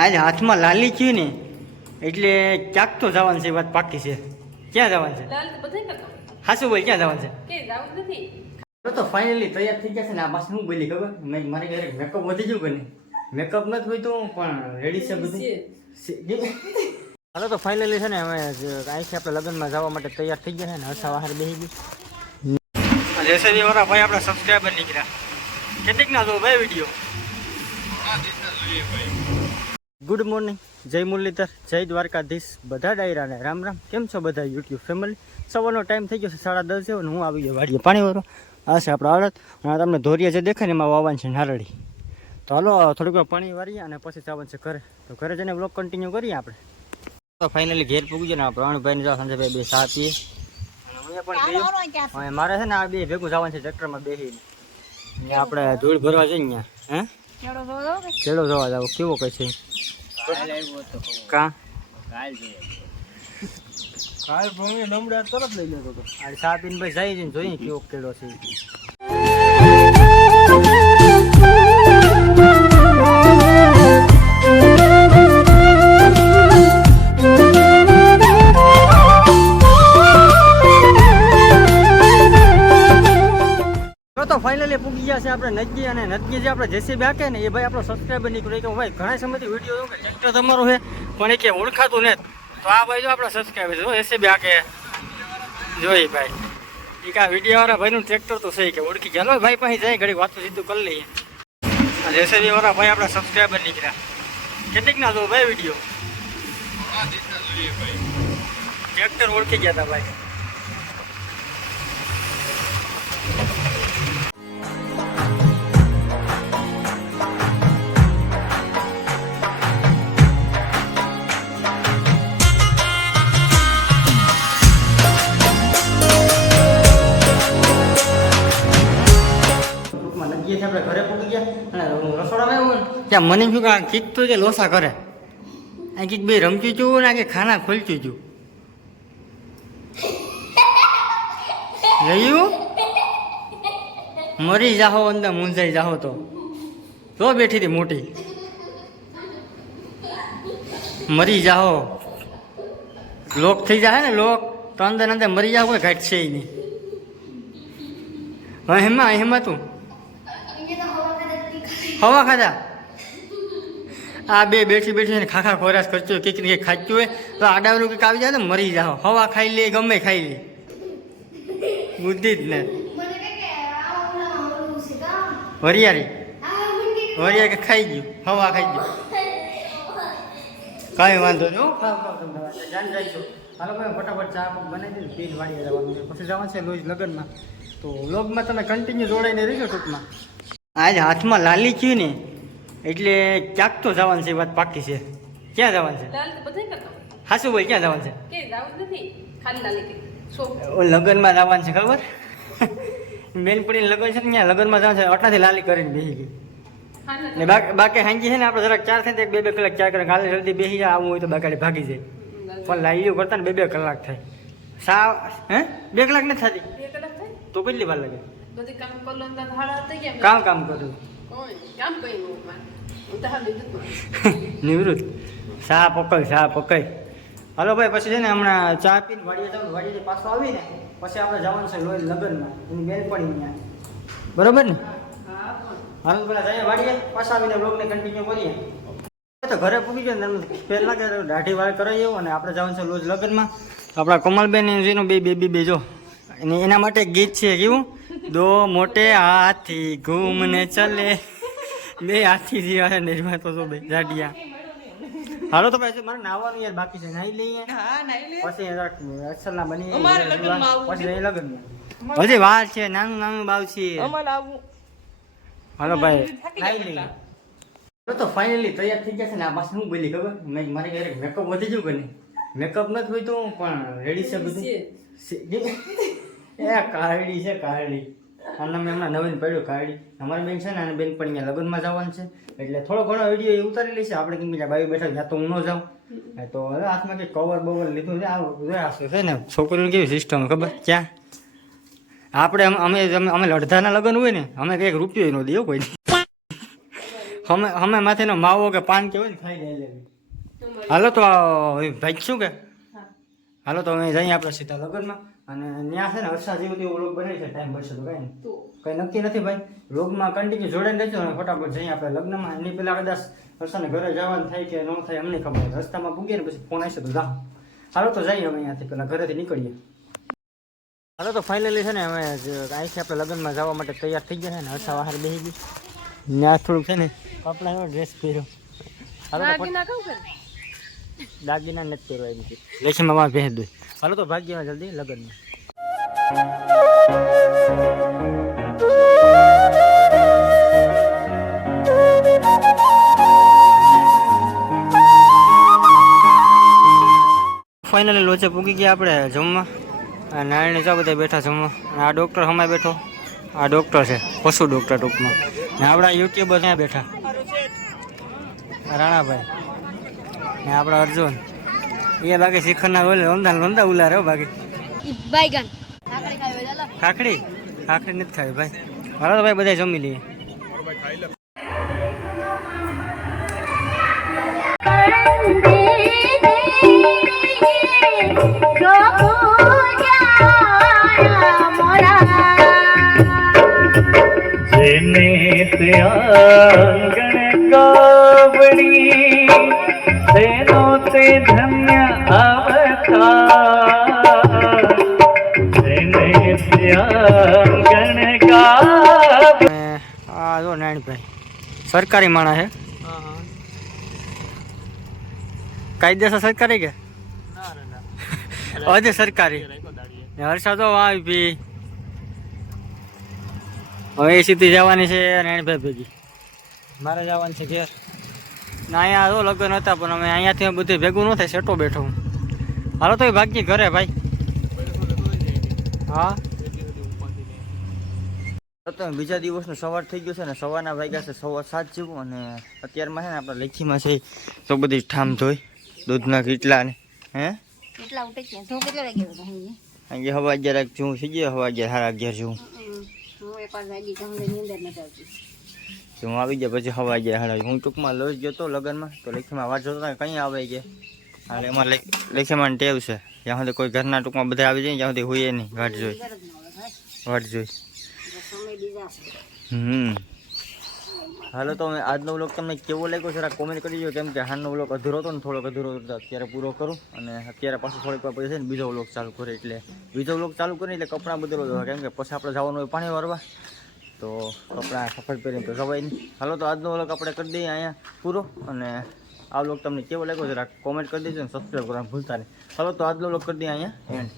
આજ હાથમાં લાલી થયું ને એટલે ક્યાંક તો જવાનું છે એ વાત પાકી છે. ક્યાં જવાનું છે? હાસુ ભાઈ ક્યાં જવાનું છે? કે જાવું જ નથી. તો તો ફાઇનલી તૈયાર થઈ ગયા છે ને આ પાસે હું બોલી ખબર? મેં મારી ઘરે મેકઅપ વધી ગયું કે નહીં? મેકઅપ નથી હોય તો પણ રેડી છે બધું. હાલો તો ફાઇનલી છે ને હવે અહીંથી આપણે લગ્નમાં જવા માટે તૈયાર થઈ ગયા છે ને હસા બહાર બેસી ગયું જેસેબી વાળા ભાઈ આપણા સબસ્ક્રાઈબર નીકળ્યા કેટલીક ના જોવો ભાઈ વીડિયો ગુડ મોર્નિંગ જય મુરલીધર જય દ્વારકાધીશ. બધા ડાયરાને રામ રામ. કેમ છો બધા યુટ્યુબ ફેમિલી સવારનો ટાઈમ થઈ ગયો છે સાડા દસ જેવો હું આવી ગયો વાડીએ પાણી વાળો આ છે આપણો આડત અને તમને ધોરિયા જે દેખાય ને એમાં વાવવાનું છે નારળી. તો હાલો થોડીક વાર પાણી વાળીએ અને પછી જવાનું છે ઘરે. તો ઘરે જઈને બ્લોક કન્ટિન્યુ કરીએ આપણે. તો ફાઇનલી ઘેર પૂગી જાય ને આપણે પ્રવીણભાઈને જો સંજયભાઈ બે ચા પીએ. પણ મારે છે ને આ બે ભેગું જવાનું છે ટ્રેક્ટરમાં બેસીને. ને આપણે ધૂળ ભરવા જઈએ ત્યાં હે? ચેડો જોવા જાવ કેવો કઈ છે કા? કાલ ભૂમિ નમડા તરત લઈ લેતો હતો. આ ચા ભાઈ જાય છે ને જોઈએ કેવો કેળો છે. ગયા છે આપણે નજગી અને નજગી જે આપણે જેસી હાકે ને એ ભાઈ આપણો સબસ્ક્રાઈબર નીકળ્યો. કે ભાઈ, ઘણા સમયથી વીડિયો કે ટ્રેક્ટર તમારું છે, પણ એ કે ઓળખાતું ને તો આ ભાઈ જો આપણે સબસ્ક્રાઈબર જો એસી હાકે. જોઈ ભાઈ. એ કાં વિડીયોવાળા ભાઈનું ટ્રેક્ટર તો છે કે ઓળખી ગયા. ભાઈ પાસે જાય ઘડી વાતો સીધું કરી લઈએ. આ જેસી વાળા ભાઈ આપણા સબસ્ક્રાઈબર નીકળ્યા. કેટલીક ના જો ભાઈ વીડિયો? ટ્રેક્ટર ઓળખી ગયા હતા ભાઈ. ત્યાં મને શું કે આ કીક તો જે લોસા કરે. આ કીક બે રમચું છું ને આ કે ખાના ખોલચું છું રહ્યું? મરી જાહો અંદર, મૂંઝાઈ જાહો તો. તો બેઠી હતી મોટી. મરી જાહો. લોક થઈ જાય ને લોક, તો અંદર અંદર મરી જાવ કોઈ ઘટશે નહીં. હેમાં હેમાં તું? હવા ખાધા? આ બે બેઠી બેઠી ખાખા ખોરાશ કરજો કંઈક ને કંઈક ખાચ્યું હોય તો આડાવરું કંઈક આવી જાય ને મરી જાઓ. હવા ખાઈ લે ગમે ખાઈ લે. બુદ્ધિ જ ને. વરિયાળી. વરિયા કે ખાઈ ગયું. હવા ખાઈ ગયું. કાંઈ વાંધો નહીં. ખાવ ખાવ તમને ધ્યાન રાખજો. હાલો ભાઈ ફટાફટ ચા બનાવી દે પીને વાળી જવાનું પછી જવાનું છે રોજ લગ્નમાં. તો વ્લોગમાં તમે કન્ટિન્યુ જોડાઈને રહીશો ટૂંકમાં. આજ હાથમાં લાલી થયું ને એટલે ક્યાંક તો જવાનું છે વાત પાકી છે. ક્યાં જવાનું છે? હાસુ ભાઈ ક્યાં જવાનું છે? લગ્નમાં જવાનું છે ખબર? મેન બેનપડીને લગ્ન છે ને ત્યાં લગ્નમાં જવાનું છે અટલાથી લાલી કરીને બેસી ગઈ. ને બાકી બાકી હાંજી છે ને આપણે જરાક ચાર થાય બે બે કલાક ચાર કલાક કાલે જલ્દી બેસી જાય આવું હોય તો બાકાડી ભાગી જાય. પણ લાઈવ કરતા ને બે બે કલાક થાય. સા હે? બે કલાક નથી થતી. તો કેટલી વાર લાગે? કામ. કામ? કર્યું. કામ કઈ નિવૃત્ત. શાહ પકડ શાહ પકડ. હલો ભાઈ પછી છે ને હમણાં ચા પીને વાડીએ જવાનું વાડીએ પાછો આવીને પછી આપણે જવાનું છે લોહી લગ્નમાં એની બેન પડી ત્યાં બરોબર ને? હાલ પેલા જઈએ વાડીએ પાછા આવીને બ્લોગને કન્ટિન્યુ કરીએ. તો ઘરે પૂગી ગયો ને પહેલાં કે દાઢી વાળ કરાવી એવું અને આપણે જવાનું છે રોજ લગ્નમાં. તો આપણા કમલબેન એનું બે બેબી બે જો. એના માટે ગીત છે કેવું? દો મોટે હાથી ઘૂમને ચલે. બે હાથી જીવા છે નિર્મા તો બે જાડિયા. હાલો તો ભાઈ મારે નાવાનું યાર બાકી છે નાઈ લઈએ. પછી અસલના બની પછી જઈએ હજી વાર છે નાનું નાનું બાવ છે. હાલો ભાઈ નાઈ લઈએ. તો તો ફાઇનલી તૈયાર થઈ ગયા છે ને આ પાસે હું બોલી ખબર? મેં મારે ઘરે મેકઅપ વધી ગયું કે મેકઅપ નથી હોય તો પણ રેડી છે બધું. એ કારડી છે કારડી આના મેં હમણાં નવીન પડ્યું ગાડી અમારે બેન છે ને અને બેન પણ અહીંયા લગ્નમાં જવાનું છે. એટલે થોડો ઘણો વીડિયો એ ઉતારી લઈશે. આપણે કેમ કે બાવી બેઠા ત્યાં તો હું ન જાઉં. એ તો હવે હાથમાં કંઈક કવર બવર લીધું છે જોઈ છે ને છોકરીઓની કેવી સિસ્ટમ ખબર? ક્યાં? આપણે અમે અમે અમે- અમે લડધાના લગ્ન હોય ને અમે કંઈક રૂપિયો નો દઈએ કોઈ અમે અમે માથેનો માવો કે પાન કે હોય ને ખાઈ જાય હાલો તો ભાઈ શું કે? હાલો તો અમે જઈએ આપણે સીધા લગ્નમાં અને ત્યાં છે ને હર્ષા જેવું તેવું લોક બને છે ટાઈમ બચશે તો કાંઈ નહીં. તો? કઈ નક્કી નથી ભાઈ. લોગમાં કન્ટિન્યુ જોડાઈને રહેજો અને ફટાફટ જઈએ આપણે લગ્નમાં. એની પહેલાં કદાચ હર્ષાને ઘરે જવાનું થાય કે ન થાય અમને ખબર રસ્તામાં પૂગીએ ને પછી ફોન આવશે તો જાઓ હાલો તો જઈએ અમે અહીંયાથી. પેલા ઘરેથી નીકળીએ. હાલો તો ફાઇનલી છે ને અમે જ- અહીંથી આપણે લગ્નમાં જવા માટે તૈયાર થઈ ગયા છે ને હર્ષા બહાર બેસી ગઈ ત્યાં થોડુંક છે ને કપડા એવો ડ્રેસ પહેર્યો. હાલો દાગીના નથી પહેરવા એમ કે લેખીમાં માં ભેંસ દોય હાલો તો ભાગ્યમાં જલ્દી લગ્નમાં. ફાઇનલી લોચે પૂગી ગયા આપણે જમવા. નારાયણ ચા બધા બેઠા જમવા. અને આ ડૉક્ટર હમણાં બેઠો. આ ડૉક્ટર છે, પશુ ડૉક્ટર ટૂંકમાં. ને આપણા યુટ્યુબર ત્યાં બેઠા. રાણાભાઈ. ને આપણા અર્જુન. એ બાકી શિખરના બોલે લોંદા લોંદા ઉલા રહ્યો બાકી. ચાલો. ખાખડી? ખાખડી નથી ખાવી ભાઈ. મારા તો ભાઈ બધા જમી લઈએ. તે સરકારી માણસ હે? કાયદેસર સરકારી કે? અધે સરકારી. હર્ષા તો આવી ભી. હવે સીધી જવાની છે રેણભાઈ ભેગી. મારે જવાનું છે ઘેર. ના અહીંયા તો લગ્ન હતા પણ અમે અહીંયાથી બધું ભેગું ન થાય સેટો બેઠો હું. હાલો તો એ ભાગી ઘરે ભાઈ. હા? તો બીજા દિવસનો સવાર થઈ ગયો છે ને સવારના વાગ્યા છે સવા સાત જેવું અને અત્યારમાં છે ને આપણે લેખીમાં છે તો બધી ઠામ ધોઈ દૂધના કેટલા ને હે? કેટલા ઉઠે છે શું કેટલા વાગે ઉઠે આજે હવા અગિયાર જેવું થઈ ગયો હવા અગિયાર સાડા અગિયાર જેવું. હું એક વાર જાગી તો મને નીંદર નથી આવતી. હું આવી ગયા પછી હવા ગયા સાડા હું ટૂંકમાં લોહી ગયો તો લગ્નમાં તો લેખીમાં વાત જોતો કંઈ આવે ગયા હાલ એમાં લેખીમાં ટેવ છે. જ્યાં સુધી કોઈ ઘરના ટૂંકમાં બધા આવી જાય ત્યાં સુધી હોઈએ નહીં. વાટ જોઈ. હોય વાટ જોઈ. હમ. હાલો તો આજનો બ્લોગ તમને કેવો લાગ્યો જરા કોમેન્ટ કરી દો કેમ કે હાલનો બ્લોગ અધૂરો હતો ને, થોડોક અધૂરો અત્યારે પૂરો કરું. અને અત્યારે પાછું થોડીક વાર પછી છે ને, બીજો બ્લોગ ચાલુ કરે એટલે બીજો બ્લોગ ચાલુ કરીને એટલે કપડાં બદલો કેમ કે પછી આપણે જવાનું હોય પાણી વારવા તો કપડાં સફળ પહેરીને તો જવાય હાલો તો આજનો બ્લોગ આપણે કરી દઈએ અહીંયા પૂરો. અને આ બ્લોગ તમને કેવો લાગ્યો જરા કોમેન્ટ કરી દેજો ને સબસ્ક્રાઈબ કરવાનું ભૂલતા નહીં. હાલો તો આજનો બ્લોગ કરી દઈએ અહીંયા. એન્ડ